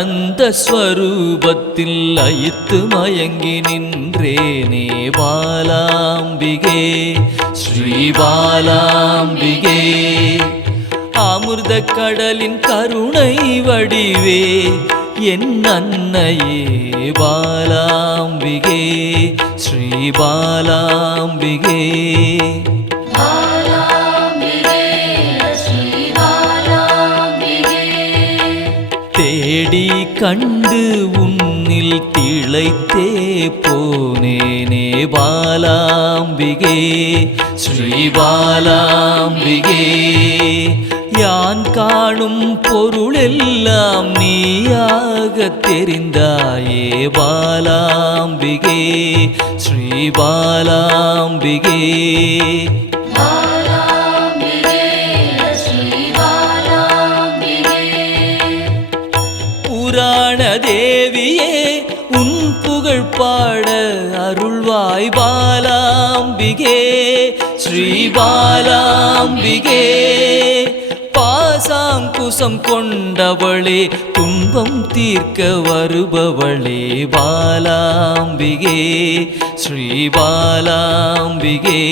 ஆனந்த ஸ்வரூபத்தில் லயித்து மயங்கி நின்றேனே பாலாம்பிகே ஸ்ரீ பாலாம்பிகே. அமிர்த கடலின் கருணை வடிவே என் அன்னையே பாலாம்பிகே ஸ்ரீ பாலாம்பிகே. தேடி கண்டு உன்னில் திளைத்தே போனேனே பாலாம்பிகே ஸ்ரீ பாலாம்பிகே. யான் காணும் பொருளெல்லாம் நீயாக தெரிந்தாயே பாலாம்பிகே ஸ்ரீ பாலாம்பிகே. புராண தேவியே உன் புகழ் பாட அருள்வாய் பாலாம்பிகே ஸ்ரீ பாலாம்பிகே. பாசாங்குசம் கொண்டவளே துன்பம் தீர்க்க வருபவளே பாலாம்பிகே ஸ்ரீ பாலாம்பிகே.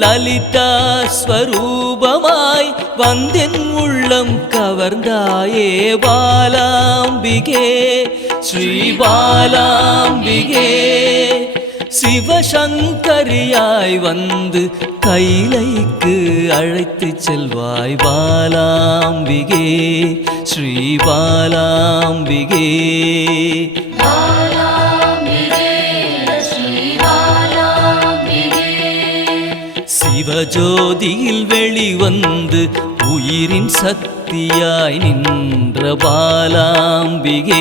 லலிதா ஸ்வரூபமாய் வந்தென் உள்ளம் கவர்ந்தாயே பாலாம்பிகே ஸ்ரீ பாலாம்பிகே. சிவசங்கரியாய் வந்து கைலைக்கு அழைத்து செல்வாய் பாலாம்பிகே ஸ்ரீ பாலாம்பிகே. சிவஜோதியில் வெளிவந்து உயிரின் சக்தியாய் நின்ற பாலாம்பிகே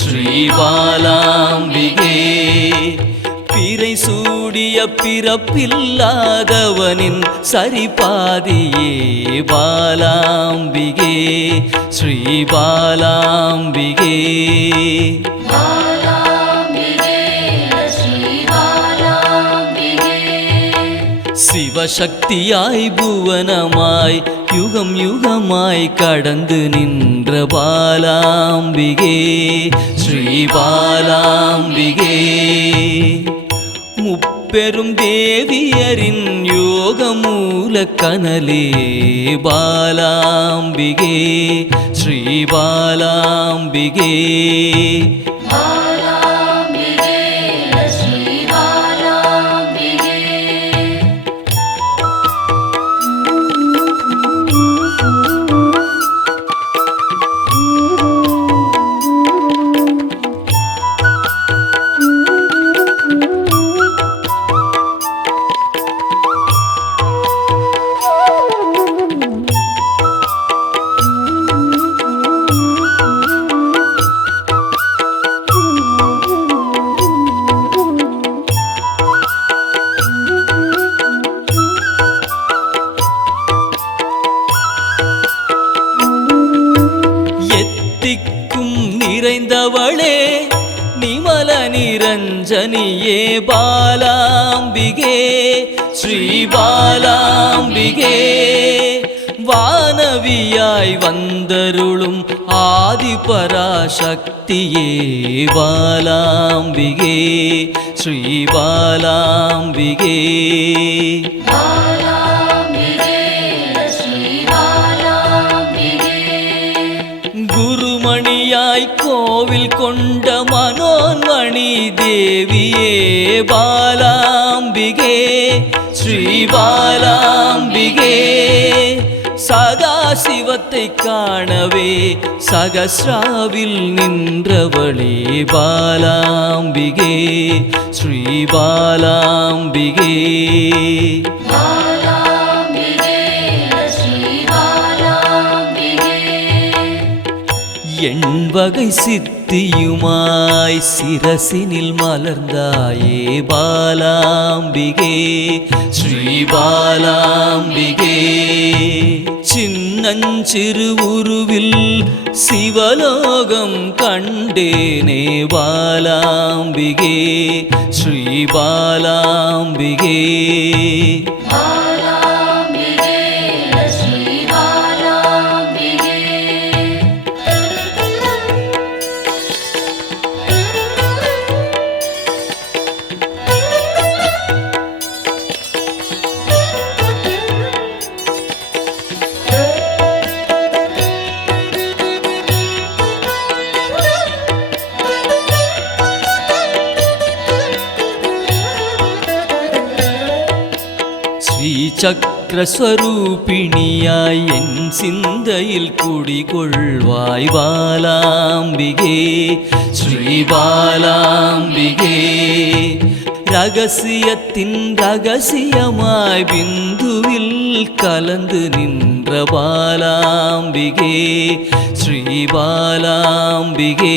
ஸ்ரீ பாலாம்பிகே. பிறை சூடிய பிறப்பில்லாதவனின் சரிபாதியே பாலாம்பிகே ஸ்ரீ பாலாம்பிகே. சிவசக்தியாய் புவனமாய் யுகம் யுகமாய் கடந்து நின்ற பாலாம்பிகே ஸ்ரீ பாலாம்பிகே. முப்பெரும் தேவியரின் யோக மூல கனலே பாலாம்பிகே ஸ்ரீ பாலாம்பிகே. நிறைந்தவளே நிமல நிரஞ்சனியே பாலாம்பிகே ஸ்ரீ பாலாம்பிகே. வானவியாய் வந்தருளும் ஆதிபராசக்தியே பாலாம்பிகே ஸ்ரீ பாலாம்பிகே. குருமணியாய் கோவில் கொண்ட மனோன்மணி தேவியே பாலாம்பிகே ஸ்ரீ பாலாம்பிகே. சதா சதாசிவத்தை காணவே சகஸ்ராவில் நின்றவளே பாலாம்பிகே ஸ்ரீ பாலாம்பிகே. எண்வகை சித்தியுமாய் சிரசினில் மலர்ந்தாயே பாலாம்பிகே ஸ்ரீ பாலாம்பிகே. சின்னஞ்சிறு உருவில் சிவலோகம் கண்டேனே பாலாம்பிகே ஸ்ரீ பாலாம்பிகே. சக்கரஸ்வரூபிணியாய் என் சிந்தையில் குடிகொள்வாய் பாலாம்பிகே ஸ்ரீ பாலாம்பிகே. ரகசியத்தின் ரகசியமாய் பிந்துவில் கலந்து நின்ற பாலாம்பிகே ஸ்ரீ பாலாம்பிகே.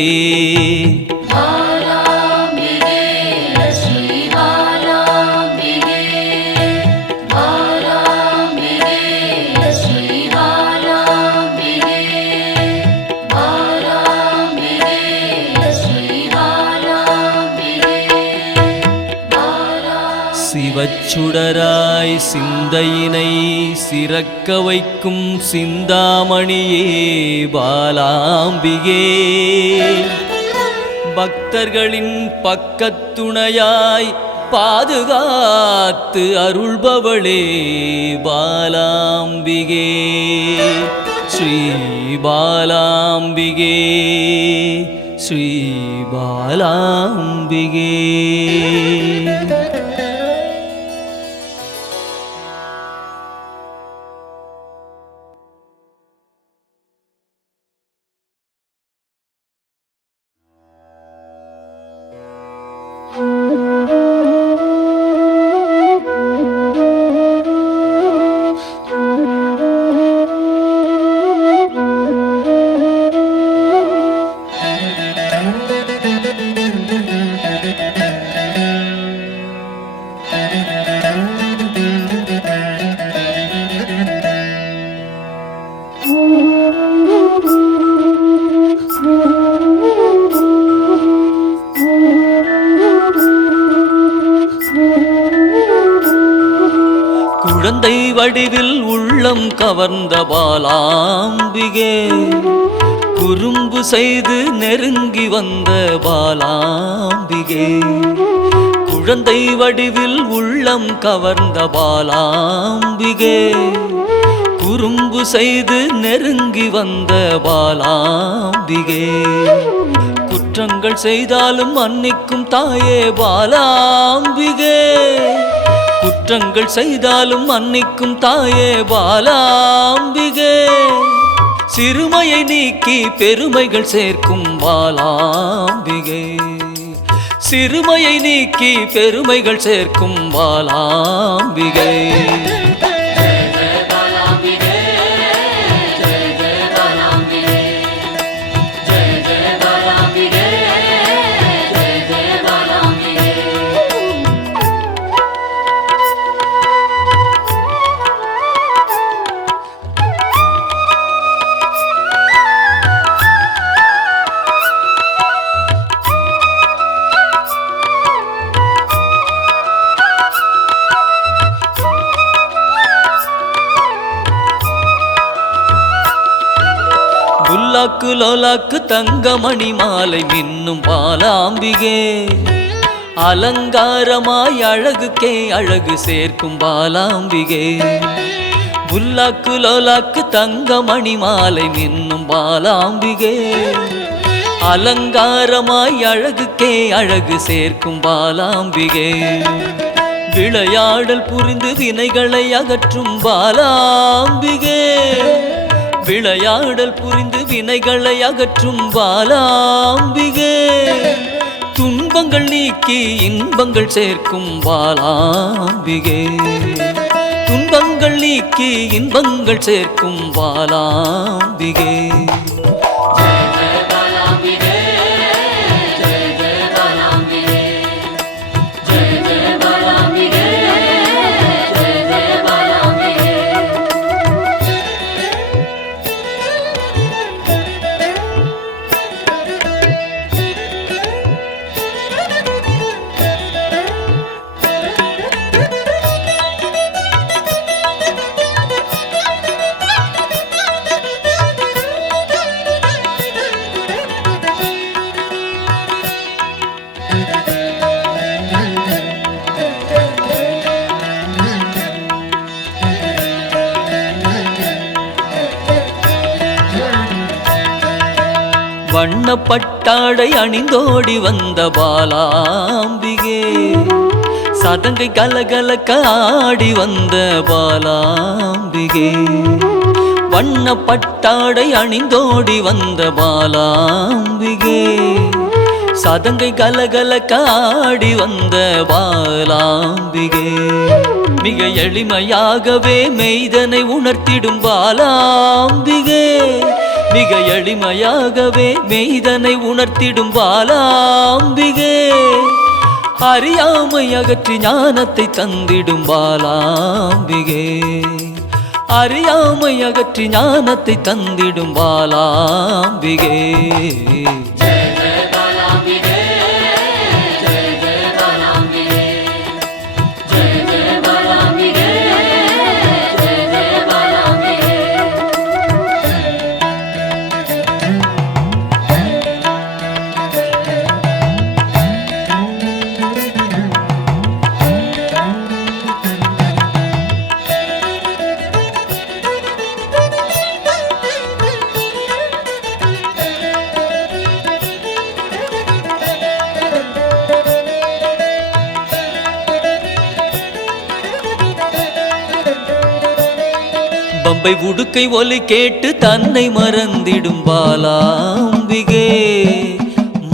சிவச்சுடராய் சிந்தையினை சிறக்க வைக்கும் சிந்தாமணியே பாலாம்பிகே. பக்தர்களின் பக்கத்துணையாய் பாதுகாத்து அருள்பவளே பாலாம்பிகே ஸ்ரீ பாலாம்பிகே ஸ்ரீ பாலாம்பிகே. குழந்தை வடிவில் உள்ளம் கவர்ந்த பாலாம்பிகே, குறும்பு செய்து நெருங்கி வந்த பாலாம்பிகே. குழந்தை வடிவில் உள்ளம் கவர்ந்த பாலாம்பிகே, குறும்பு செய்து நெருங்கி வந்த பாலாம்பிகே. குற்றங்கள் செய்தாலும் மன்னிக்கும் தாயே பாலாம்பிகே, குற்றங்கள் செய்தாலும் மன்னிக்கும் தாயே பாலாம்பிகே. சிறுமையை நீக்கி பெருமைகள் சேர்க்கும் பாலாம்பிகே, சிறுமையை நீக்கி பெருமைகள் சேர்க்கும் பாலாம்பிகே. லோலாக்கு லோலாக்கு தங்கமணி மாலை மின்னும் பாலாம்பிகே, அலங்காரமாய் அழகுக்கே அழகு சேர்க்கும் பாலாம்பிகே. புல்லாக்கு லோலாக்கு தங்கமணி மாலை மின்னும் பாலாம்பிகே, அலங்காரமாய் அழகுக்கே அழகு சேர்க்கும் பாலாம்பிகே. விளையாடல் புரிந்து வினைகளை அகற்றும் பாலாம்பிகே, விளையாடல் புரிந்து வினைகளை அகற்றும் பாலாம்பிகே துன்பங்கள் நீக்கி இன்பங்கள் சேர்க்கும் பாலாம்பிகே துன்பங்கள் நீக்கி இன்பங்கள் சேர்க்கும் பாலாம்பிகே வண்ணப்பட்டாடை அணிந்தோடி வந்த பாலாம்பிகே சதங்கை கலகலக்க ஆடி வந்த பாலாம்பிகே வண்ணப்பட்டாடை அணிந்தோடி வந்த பாலாம்பிகே சதங்கை கலகலக்க ஆடி வந்த பாலாம்பிகே மிக எளிமையாகவே மெய்தனை உணர்த்திடும் பாலாம்பிகே மிக எளிமையாகவே மெய்தனை உணர்த்திடும் பாலாம்பிகே அறியாமை அகற்றி ஞானத்தை தந்திடும் பாலாம்பிகே அறியாமை அகற்றி ஞானத்தை தந்திடும் பாலாம்பிகே பம்பை உடுக்கை ஒலி கேட்டு தன்னை மறந்திடும் பாலாம்பிகே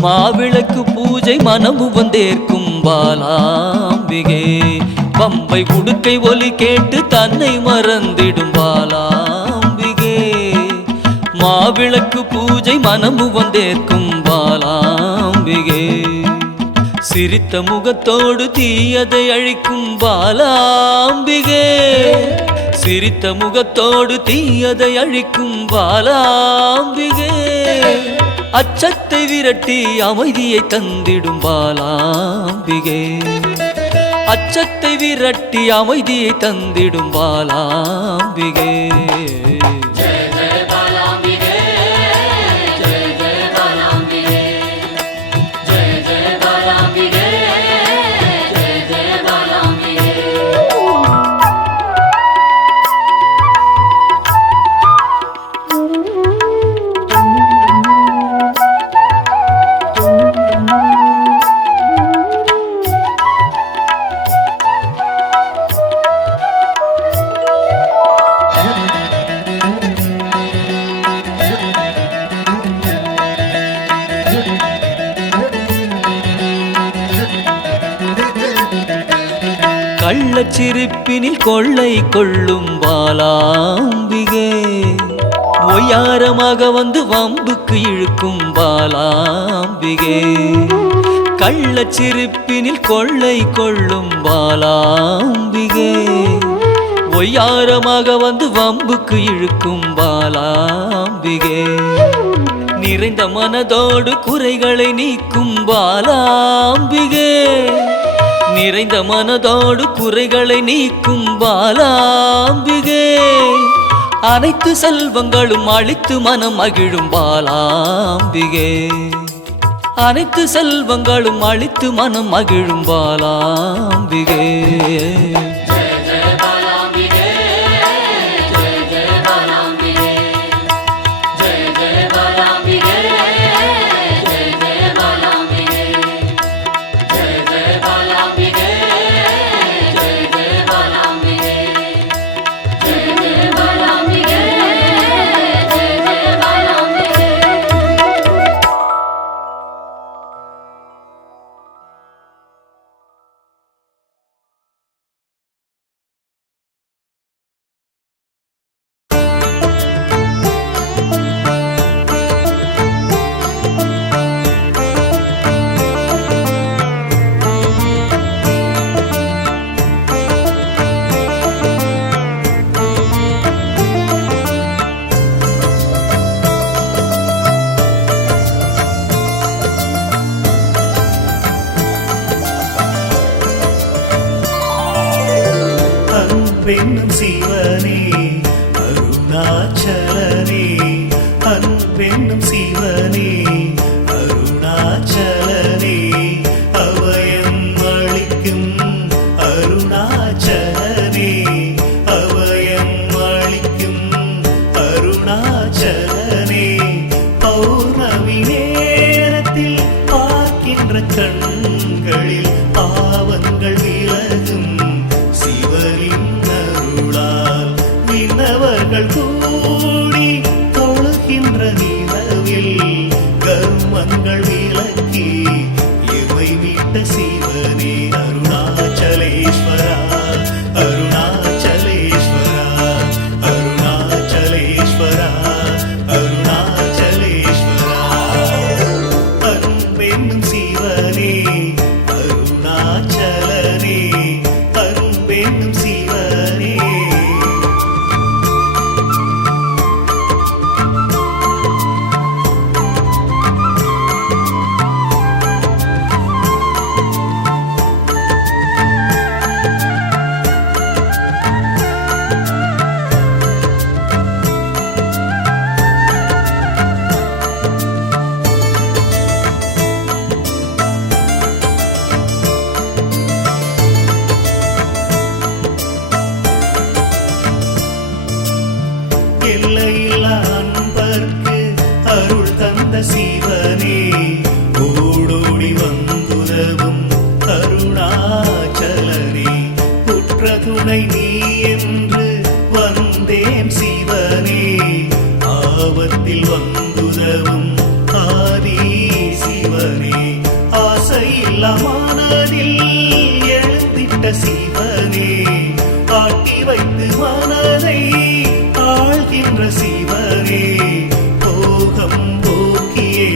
மாவிளக்கு பூஜை மனமு வந்தேற்கும் பாலாம்பிகே பம்பை உடுக்கை ஒலி கேட்டு தன்னை மறந்திடும் பாலாம்பிகே மாவிளக்கு பூஜை மனமு வந்தேற்கும் பாலாம்பிகே சிரித்த முகத்தோடு தீயதை அழிக்கும் பாலாம்பிகே சிரித்த முகத்தோடு தீயதை அழிக்கும் பாலாம்பிகே அச்சத்தை விரட்டி அமைதியை தந்திடும் பாலாம்பிகே அச்சத்தை விரட்டி அமைதியை தந்திடும் பாலாம்பிகே கள்ளச்சிரிப்பினில் கொள்ளை கொள்ளும் பாலாம்பிகே ஒய்யாரமாக வந்து வம்புக்கு இழுக்கும் பாலாம்பிகே கள்ளச்சிரிப்பினில் கொள்ளை கொள்ளும் பாலாம்பிகே ஒய்யாரமாக வந்து வம்புக்கு இழுக்கும் பாலாம்பிகே நிறைந்த மனதோடு குறைகளை நீக்கும் பாலாம்பிகே நிறைந்த மனதோடு குறைகளை நீக்கும் பாலாம்பிகே அனைத்து செல்வங்களும் அளித்து மனம் மகிழும் பாலாம்பிகே அனைத்து செல்வங்களும் அளித்து மனம் மகிழும் பாலாம்பிகே அன்பென்னும் சிவனே அருணாச்சலனே அன்பென்னும் சிவனே அருணாச்சலனே அபயம் அளிக்கும் அருணாச்சலனே அபயம் அளிக்கும் அருணாச்சலனே பௌர்ணமி நேரத்தில் பார்க்கின்ற கண்களில் பாவங்கள் விலகும் சிவரின் அருளால் விண்ணவர்கள் கூடி தொழுகின்ற நிலவில் கர்மங்கள் விலக்கி இவை மீட்ட சிவனே அருணாச்சலேஸ்வரா அருணாச்சலேஸ்வரா அருணாச்சலேஸ்வரா அருணாச்சலேஸ்வரா அன்பென்னும் சிவனே அருணாச்சலனே அன்பென்னும் சிவனே எல்லையில்லா அன்பர்க்கு அருள் தந்த சிவனே ஓடோடி வந்துதவும் அருணாச்சலனே உற்ற துணை நீ என்று வந்தேன் சிவனே ஆபத்தில் வந்துதவும் ஆதி சிவனே ஆசையில்லா மனதில் எழுந்திட்ட சிவனே ஆட்டி வைத்து மனதை ஆழ்கின்ற சிவனே போகம் போக்கியே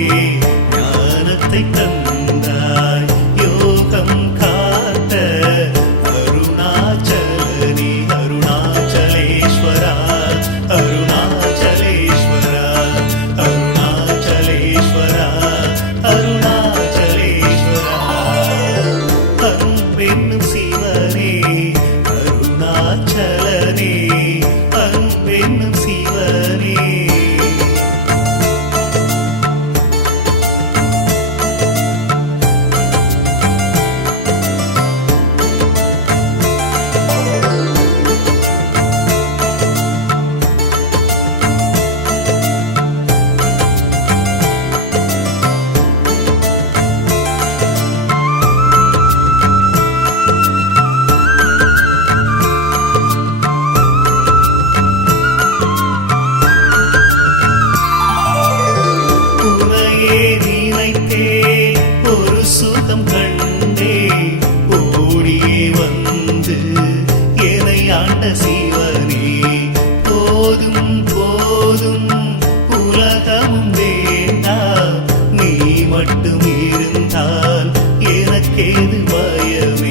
ஞானத்தை தந்தாய் யோகம் காத்த அருணாச்சலனே அருணாச்சலேஸ்வரா அருணாச்சலேஸ்வரா அருணாச்சலேஸ்வரா அருணாச்சலேஸ்வரா அன்பென்னும் சிவனே அருணாச்சலனே அன்பென்னும் சிவனே உனையே நினைத்தே ஒரு சுகம் கண்டே ஓடியே வந்து என்னை ஆண்ட சிவனே போதும் போதும் உலகமும் வேண்டாம் நீ மட்டும் இருந்தால் எனக்கேது பயமே